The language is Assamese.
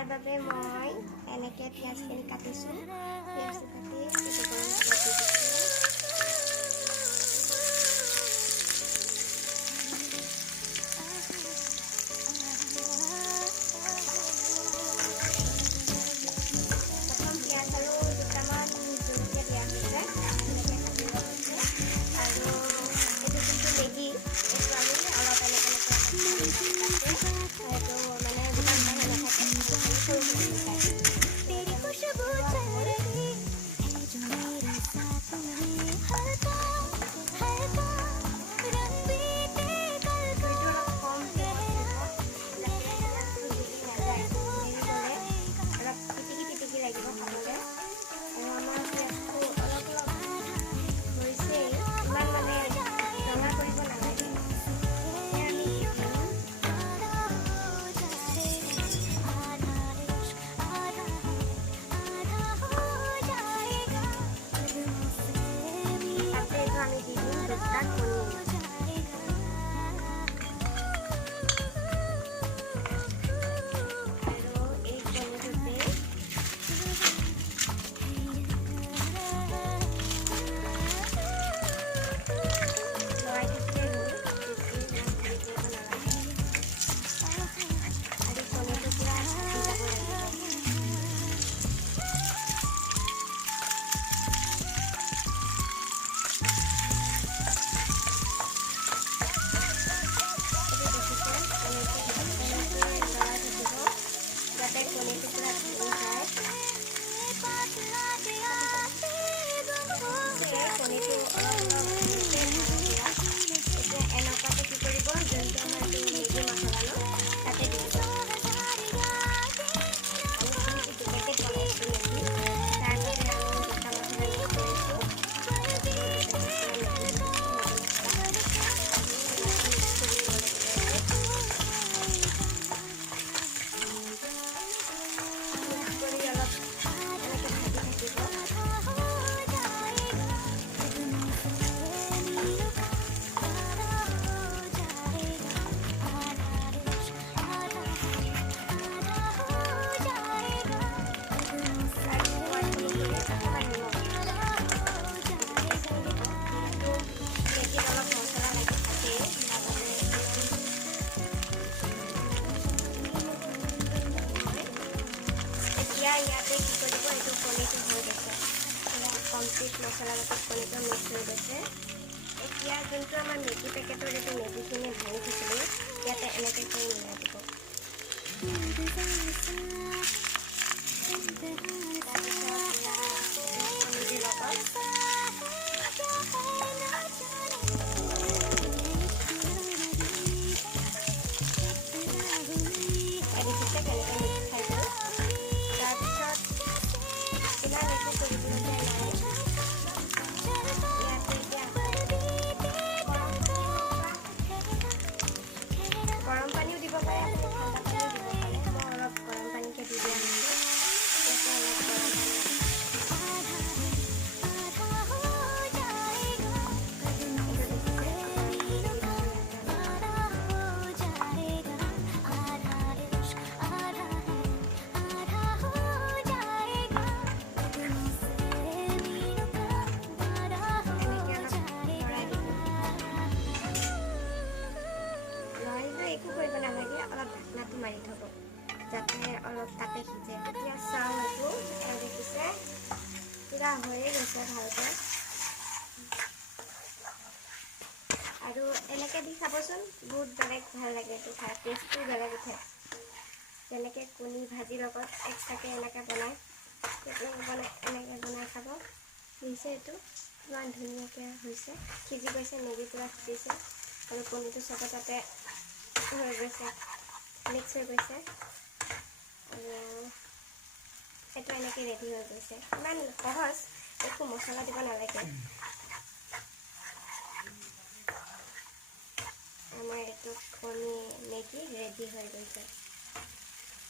তাৰ বাবে মই এনেকৈ পিঁয়াজখিনি কাটিছোঁ। পিঁয়াজটো কাটি এইটো গৰম তেলত দি দিছোঁ। প্ৰথম পিঁয়াজ আৰু দুটামান জলকীয়া দিয়া হৈছে, এনেকৈ কাটি লোৱা হৈছে। আৰু এইটো যোনটো মেগী, এইটো আমি অলপ এনেকৈ এইটো মানে যিমান বাঢ়ি নাথাকে সৰু সৰু মিঠাই লাগিব খাবলৈ। আৰু আমাৰ পিঁয়াজটো অলপ অলপ হৈছেই, ইমান মানে ৰঙা কৰিব নালাগে। এতিয়া আমি তাতে এইটো আমি দি দিম দুটা কণী। ইয়াতে কি কৰিব, এইটো কণীটো হৈ গৈছে, কমপ্লিট মছলা লগত কণীটো মিক্স হৈ গৈছে। এতিয়া যোনটো আমাৰ মেগী পেকেটৰ এইটো মেগীখিনি ভাঙি থৈছিলোঁ, ইয়াতে এনেকৈ কৰি মিলাই দিব। গৰম পানীও দিব পাৰে, আপুনি ঠাণ্ডা পানীও দিব পাৰে। মই অলপ গৰম পানীকে দি দিয়া হৈছে। একো কৰিব নালাগে, অলপ ঢাকনাটো মাৰি থ'ব যাতে অলপ তাতে সিজে। এতিয়া চাওঁ, এইটো দেখিছে পূৰা হৈয়ে গৈছে ভালকৈ। আৰু এনেকৈ দি খাবচোন, বহুত বেলেগ ভাল লাগে এইটো খাই, টেষ্টটো বেলেগ উঠে। যেনেকৈ কণী ভাজিৰ লগত এক্সট্ৰাকৈ এনেকৈ বনাই এনেকৈ বনাই খাব। দিছে এইটো ইমান ধুনীয়াকৈ হৈছে, সিজি গৈছে, মেগী পূৰা সিজিছে আৰু কণীটো চব তাতে হৈ গৈছে, মিক্স হৈ গৈছে। আৰু এইটো এনেকৈ ৰেডি হৈ গৈছে, ইমান সহজ, একো মছলা দিব নালাগে। আমাৰ এইটো কণী মেগী ৰেডি হৈ গৈছে।